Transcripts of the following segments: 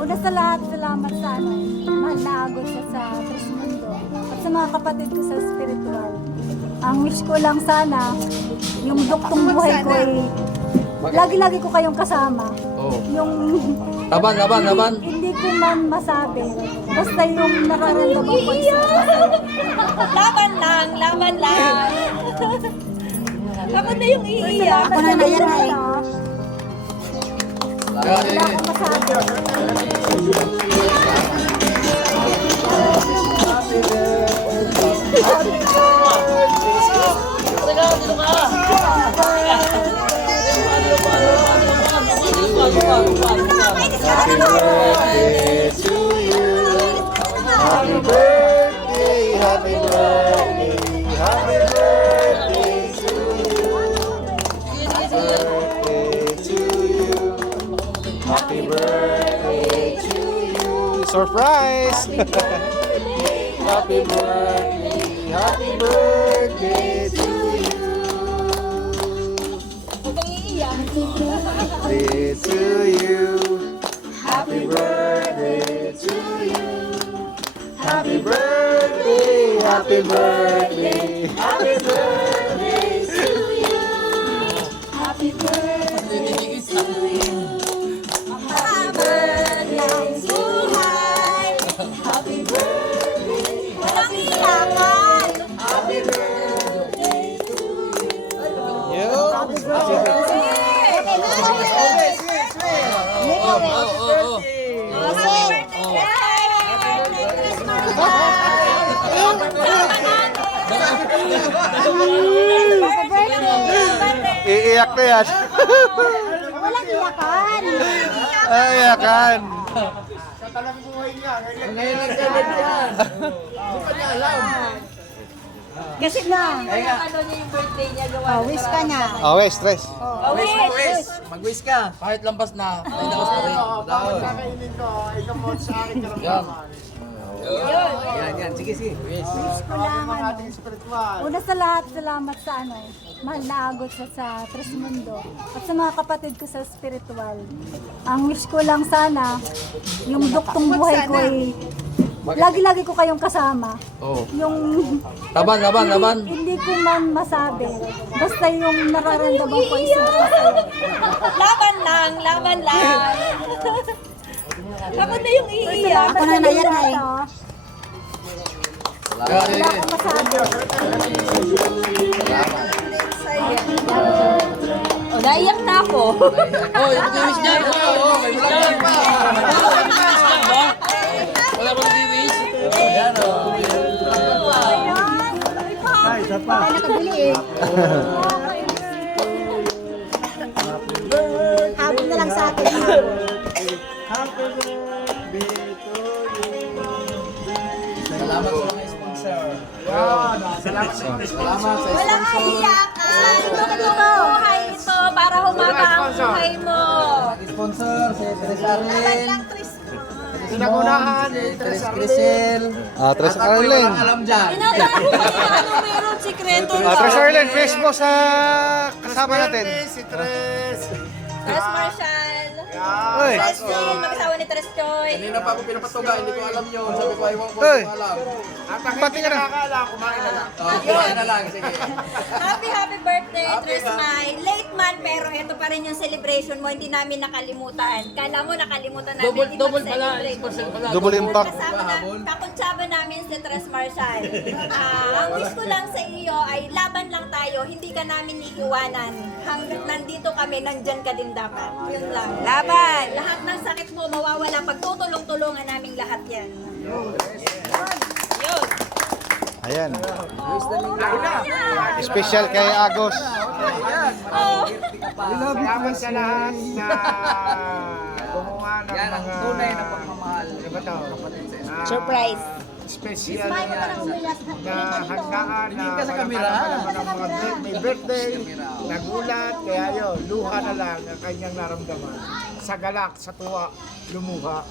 Una sa lahat, salamat sa mahal na agot siya sa Trismundo at sa mga kapatid ko sa spiritual. Ang wish ko lang sana, yung duktong buhay ko ay lagi-lagi ko kayong kasama. Oo. Yung Laban. hindi ko man masabi. Basta yung nararamdaman ko ay Laban lang. Ako na yung iiyak. Ako na yan ay. Wala akong masabi. Happy birthday to you. Happy birthday, happy birthday, happy birthday to you. Birthday to you. Happy birthday to you. Surprise! Happy birthday to you. Birthday to you. Happy birthday to you. Happy birthday, happy birthday, happy birthday to you. Happy birthday to you. Happy birthday to Hi. Happy birthday. Walang iyakan. Happy birthday to you. Happy birthday. Iiyak na yan. Walang iyakan. Ay, iyakan. Ngayon lang siya yan. Kasi na. Ano niya yung birthday niya gawa. Wish ka niya. Okay, stress. Wish. Mag-wish ka. Kahit lampas na. May labas pa rin. Yan. Sige. Wish. Wish ko lang una sa lahat, salamat sa mahal na agot siya sa Trismundo at sa mga kapatid ko sa spiritual. Ang wish ko lang sana, yung duktong buhay ko ay lagi-lagi ko kayong kasama. Oo. Yung Laban. hindi ko man masabi. Basta yung nararamdaman ko ay sobrang saya. Laban lang. Ako na yung iiyak. Ako na yan ay. Wala akong masabi. Naiyak na ako. Oh, yung wish niya. Oo, may vlog pa. Wala ba nag-wish? Yan o. Ay, nakabili eh. Habol na lang sa atin. Salamat sa mga sponsor. Salamat sa Walang iyakan. Totoong buhay ito para humaba ang buhay mo. sponsor. Si Tres Arlen. Sinagunahan. Si Tres Crisel. Tres At ako'y Arlen. walang alam dyan. Tinatago ko ano meron sikreto. Tres Arlen, face mo sa kasama natin. Tres Marshall. Uy. Tres Joy. Mag-asawa ni Tres Joy. Kanina pa ako pinapatuga, hindi ko alam yun. Sabi ko, ayaw ko Hey. alam. Pati ka na. Kumain na lang, sige. Happy birthday, Tres May. Late man, pero ito pa rin yung celebration mo. Hindi namin nakalimutan. Kala mo nakalimutan namin. Double pala, sponsor pala. Double impact. Kasama na, kakuntsaba namin si Tres Marshall. Ang wish ko lang sa iyo ay laban lang tayo. Hindi ka namin iiwanan. Hanggat nandito kami, nandyan ka din dapat. Yun lang. Laban! Lahat ng sakit mo mawawala. Pagtutulong-tulungan naming lahat yan. Yun. Ayan. Special kay Agos. Salamat sa lahat na gumawa ng Yan ang mga tunay na pagmamahal. ano ba to? Surprise. Special na handaan na Tingin ka sa kamera. may birthday, nagulat, kaya yun, luha na lang ang kanyang naramdaman. Sa galak, sa tuwa, lumuha.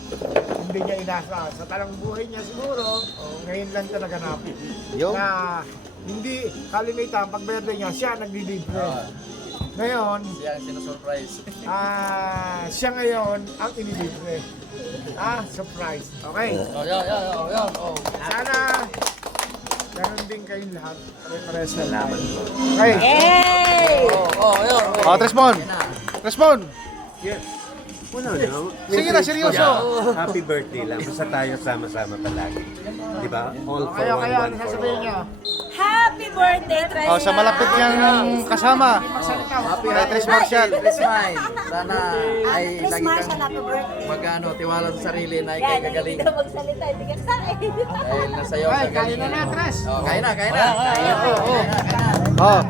Hindi niya inasa. Sa talang buhay niya siguro, ngayon lang talaga napit. Yo. Na hindi kalimitan, pag birthday niya, siya nagdi-libre. Ngayon, Siya ang sinusurprise. siya ngayon ang inilibre. Surprise. Okay. Oh, yan. Oh. Sana ganun din kayong lahat. Pare-pares na laban. Okay. Yay! Yan. Oh, Tresmon. Tresmon. Ano? Sige na, seryoso. Happy birthday lang. Basta tayo sama-sama palagi. Di ba? All for Kaya, one, ano one for sasabihin all. niyo? Happy birthday, Tres Oh, sa malapit niyang kasama. Kay Tres Marshall. Tresmay. Sana ay Tres lagi Marshall, kang happy birthday. magano, tiwala sa sarili na Yan, ikay hindi kagaling. ka magsalita, hindi ka sakit. Dahil nasa iyo Ay, kagaling. kain na, Tres. Oh, kain na. Oh,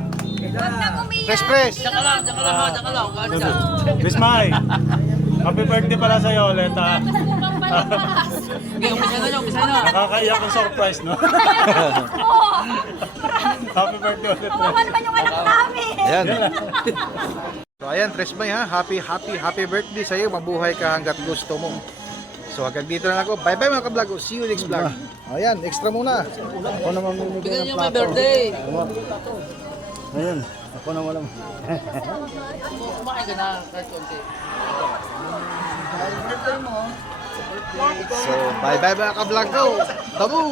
Huwag na umiyak. Pres. Tsaka lang. Ugaan ka. Miss Mai, happy birthday pala sa'yo ulit ha. Okay, umpisa na. Nakakaiyak ang surprise, no? Oo. Happy birthday ulit. Kawawa naman yung anak namin. Ayan. So ayan, Tresmay ha. Happy birthday sa iyo. Mabuhay ka hanggat gusto mo. So hanggang dito na lang ako. Bye-bye mga ka-vlog. See you next vlog. Ayan, extra muna. Ako naman mamimigay Bigyan ng niyo may plato. birthday. Ayun, ako na walang. Kumain ka na kahit konti. So bye-bye mga ka-vlog ko. Tabu!